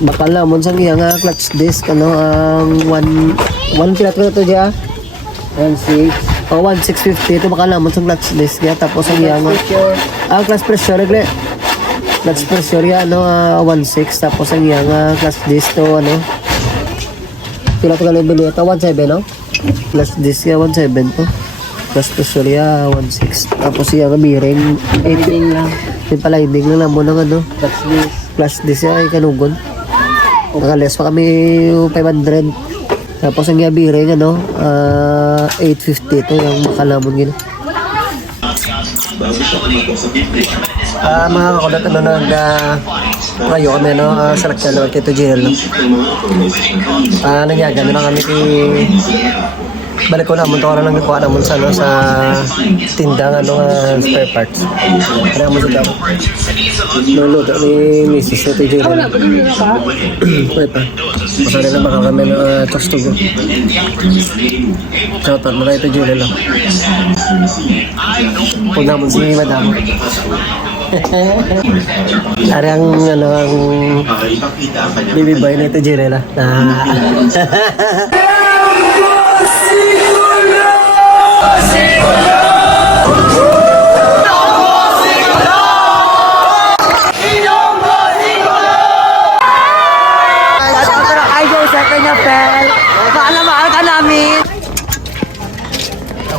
bakal na mo sa iya nga clutch disc ano ang 1 kilometer to dia 16 o 1650 ito bakal na mo sa clutch disc ya tapos ang iya nga clutch pressure regle clutch pressure ya ano 16 tapos ang iya nga clutch disc to ano pila to kali bili ito 17 no clutch disc ya 17 to clutch pressure ya 16 tapos iya nga bearing 18 lang yung pala hindi lang mo ng ano clutch disc ya ay kanugon nakales pa kami 500 tapos ang bearing ano 850 to yung makalamon gina mga kakulat ano ngayo kami no sa Lakchalo Tito Jill nangyagano na kami balik ko naman ito ko lang nagkuha naman sa, sa tindang spare parts kaya mo sa daw nuluto ni Mrs. Tito Jill wait pa masali na baka kami na tostugo shoutout mo kay Tito Jill lang huwag naman si Madam ari ang ang baby boy na ito Jirela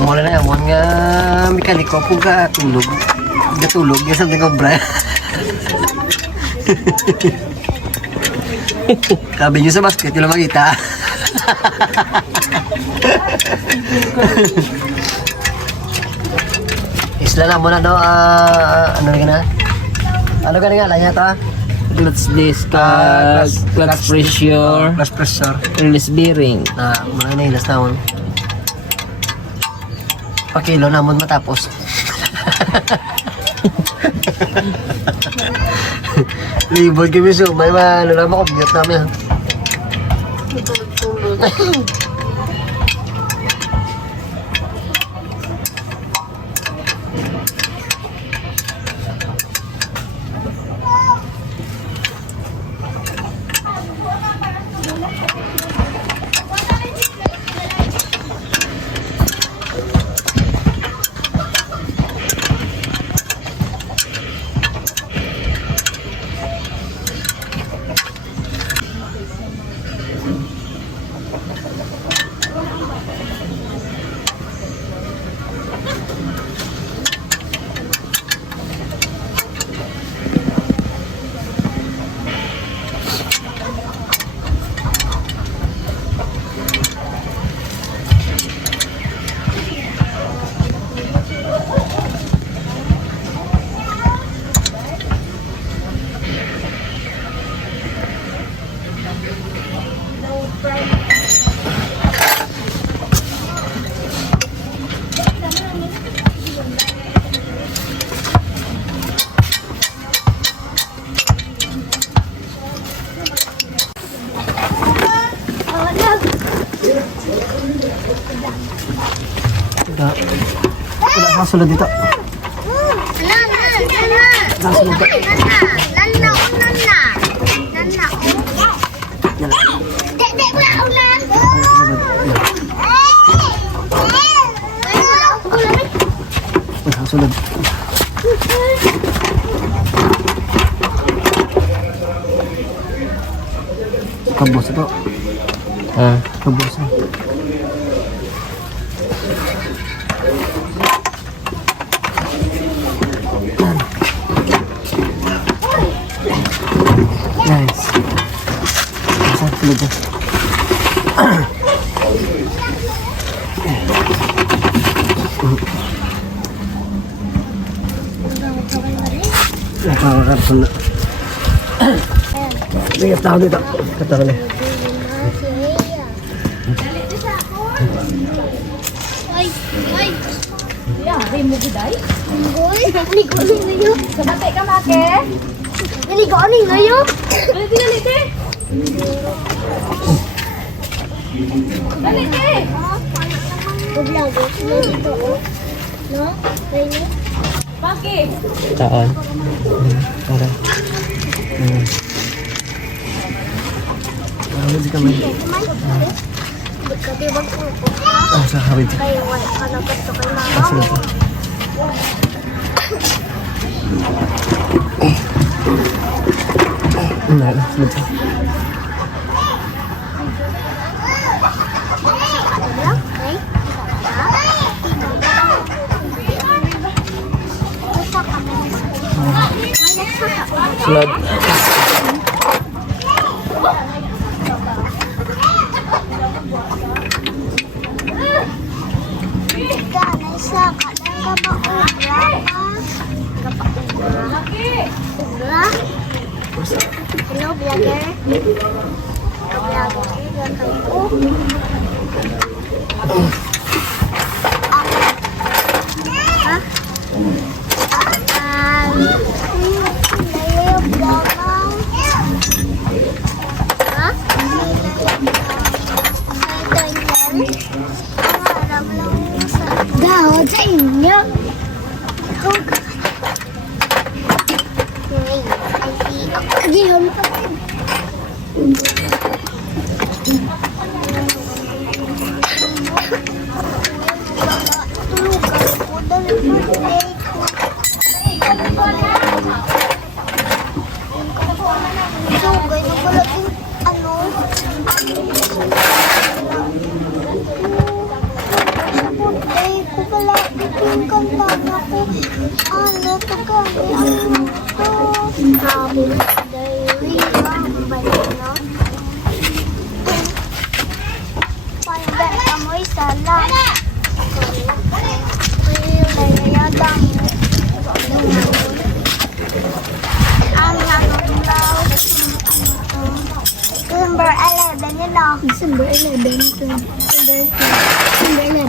mula na yung mga mekaniko po tulog gatulog yung something of bra kabi nyo sa basket yung makita isla na muna no ano na ano ka nga lang yata clutch disc clutch pressure release bearing muna na ilas na pakilo na mo matapos libod kami so may ano na makobyot namin Wala kasulod dito. Kasulod dito. Kasulod. Kabos ito. Kabos. Guys, saan tulog dyan? Nakakakarapon na. Ligat ako dito. Katawa na. Ay, mo giday? Ligo ninyo. Sabate ka make? Ligo ninyo. Dali te. Dali te. Paglago. No? Dali. Bakit? Taon. Para. di kami. Katibag ko po. Oh, sa habit. Kaya wala ka na gusto kay mama. Ah, sige. Sige. Okay? Basta kami. Flood. Ganay sa kalang kapaubra ka. Kapaubra. Ubra. Hello, vlogger. Vlogger. Yan kayo. Ha? Gawad sa inyo. Gihon pa. December 11 yun na. December 11. December 11.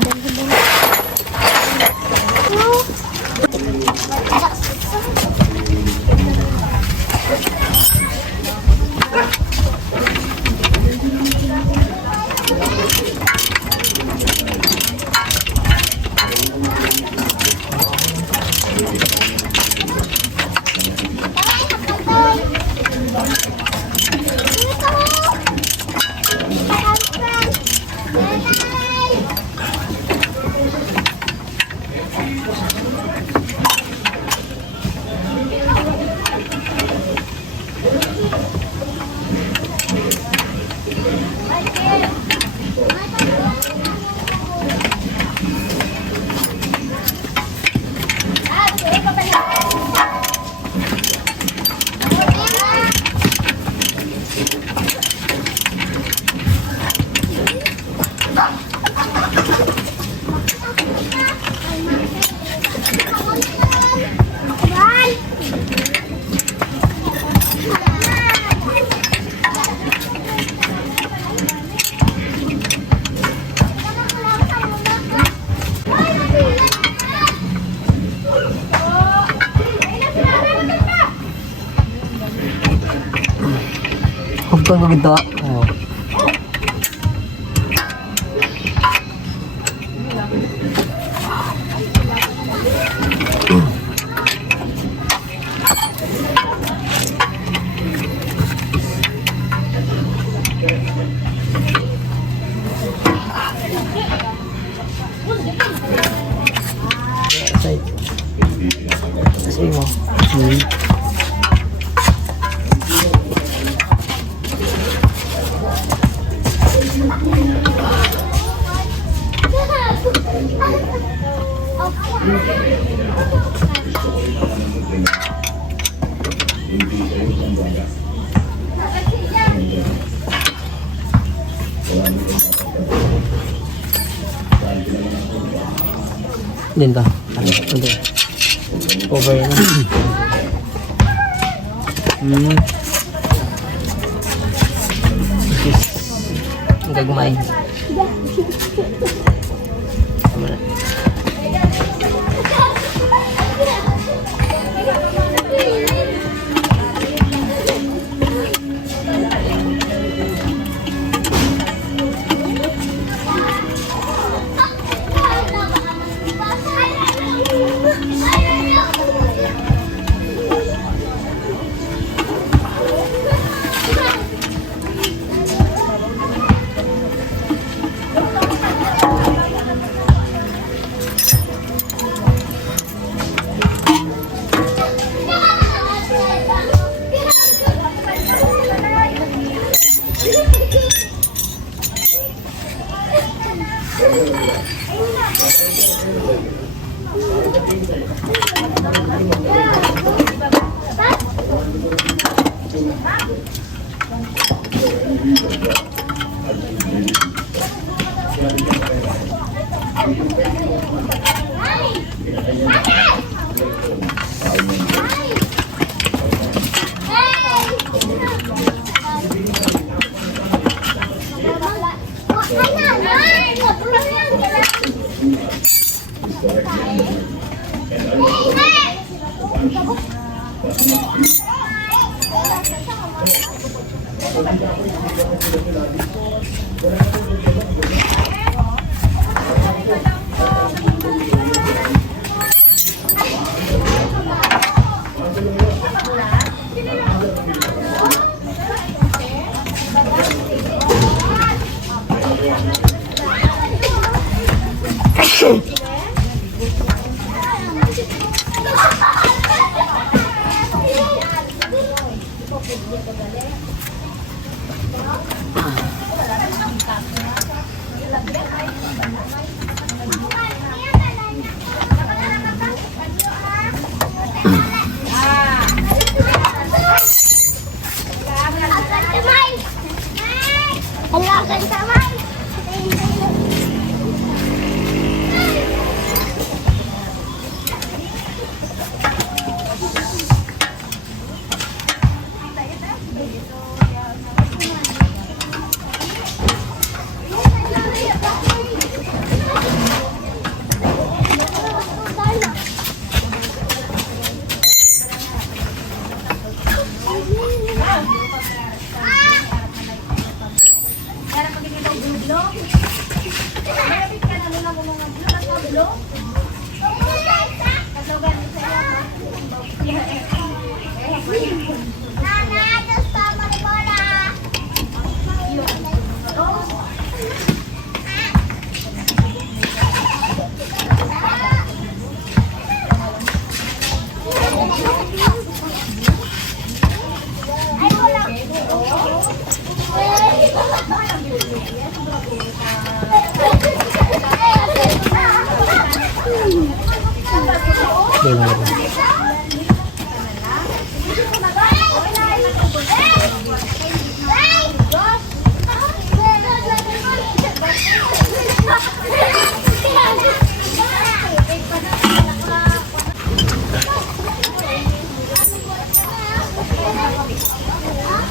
Huwag ko ginto. Oh. Side. Kasi mo. Din to. Ano? Over na. Ang gagmay. Halakan samay.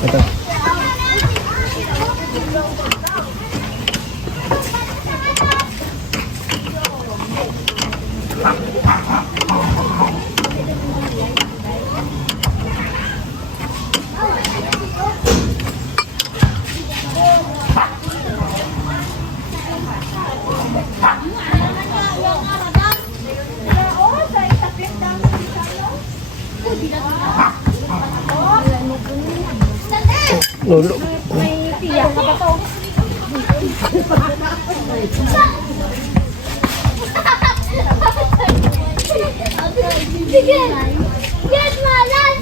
Ito. Lolo. Yes, malan.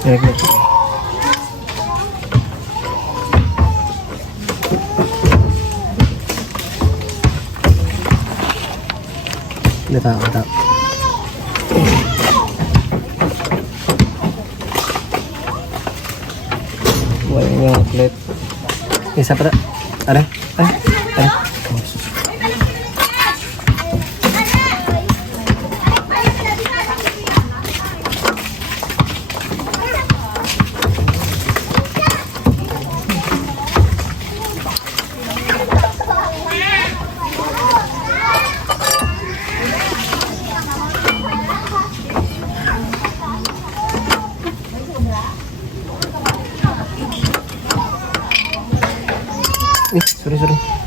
Ito. Wala yung plate. Isa pa. Are. Sorry.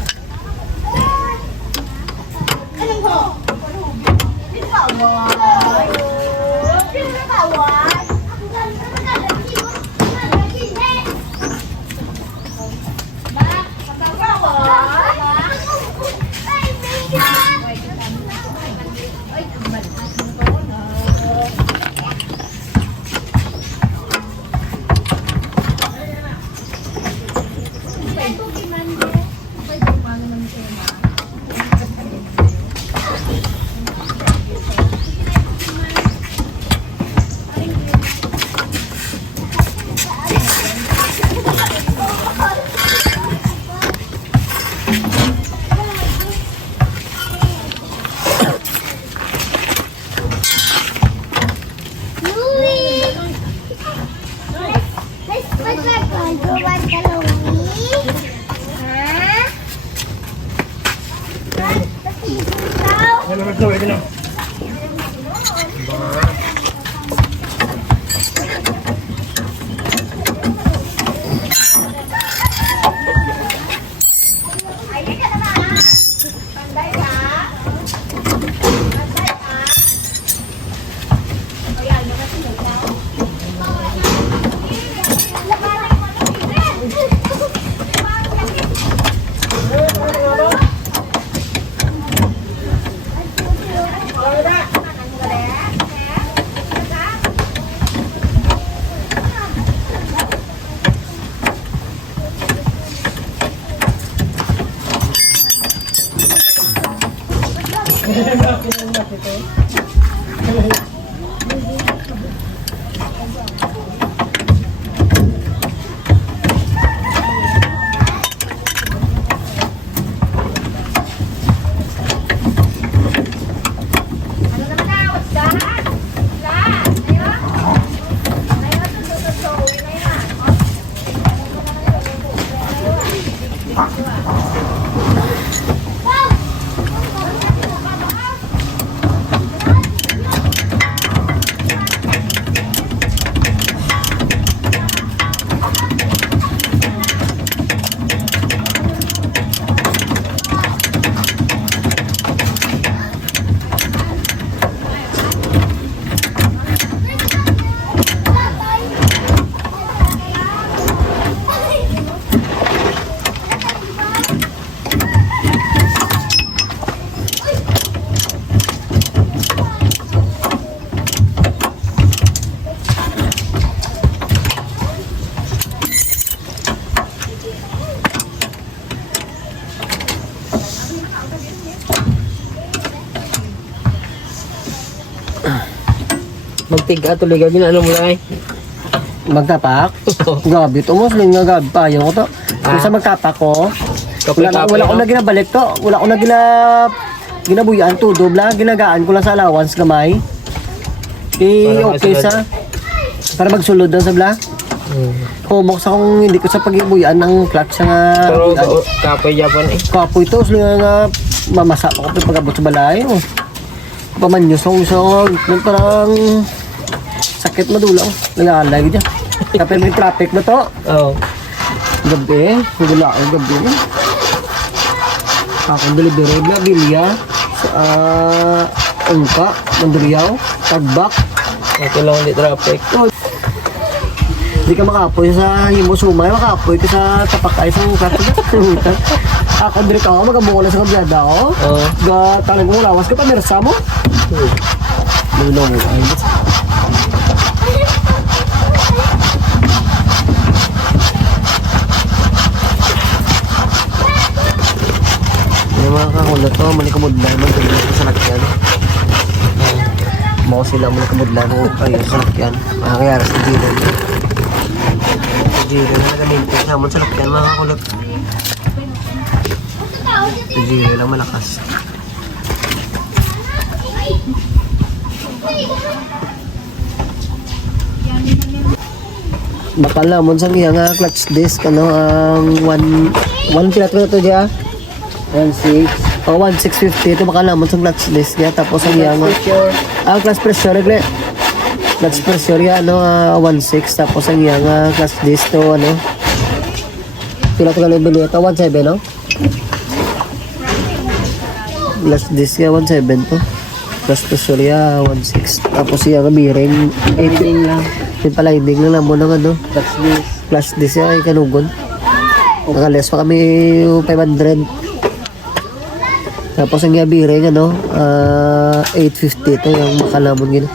Magtiga tuloy gabi na ano mo lang eh. Magtapak? Gabi to mo, sling nga gabi pa. Yan ko to. Kung sa magtapak ko, wala ko na ginabalik to. Wala ko na ginabuyan to. Dobla, ginagaan ko lang sa allowance gamay. Okay sa... Para magsulod na sa bla. Humok sa kung hindi ko sa pag-ibuyan ng clutch nga... Pero kapoy Japan eh. Kapoy to, sling nga mamasa pa ko pag-abot sa balay. Pamanyos ako parang sakit madulang. Nag-aalay ko dyan. Kapag may traffic na to. Oo. Gabi, wala ako gabi. Akong delivery na Bilya sa Ungka, Mandriyaw, Tagbak. Ito lang ulit traffic. Hindi ka makapoy sa Himo Sumay, makapoy ka sa Tapakay sa Ungka. Ako dito ako, magabuko na sa kabyada ako. Oo. Talang mo lawas ka pa, mersa mo. Lulaw mo. Yung mga kakulot to, manikamudlan, magdala sa salakyan. Mga sila manikamudlan kung kayo sa salakyan. Makakayara sa Giro. Sa Giro na nagalintik naman sa salakyan, mga kakulot. Sa Giro lang malakas. Bakal naman sa iya nga clutch disc ano ang 1 kilat ko na to diya 16 o 1650 ito bakal naman sa clutch disc ya tapos ang iya nga ang clutch pressure regle clutch pressure ya ano 16 tapos ang iya nga clutch disc to ano kilat ko na yung bilya to 17 no clutch disc ya 17 to clutch pressure ya 16 tapos iya nga bearing 18 lang. Yung palinding lang mo ng ano. Plus this ay kanugon. Nakales pa kami 500. Tapos ang yabiring ano, 850 ito yung makalamon gino.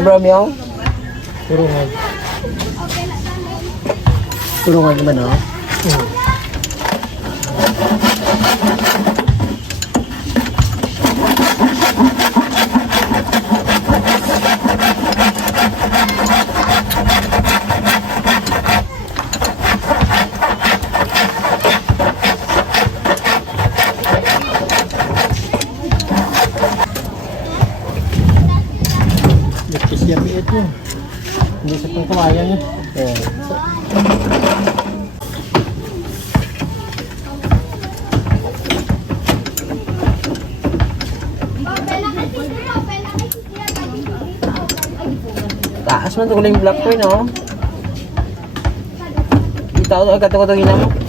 Obram yaw? Turungan. Turungan naman oh. Hindi sa itong kawayan eh. Ayan. Taas man ito ko lang yung black coin, oh. Kita ko agad ako ito ginamok.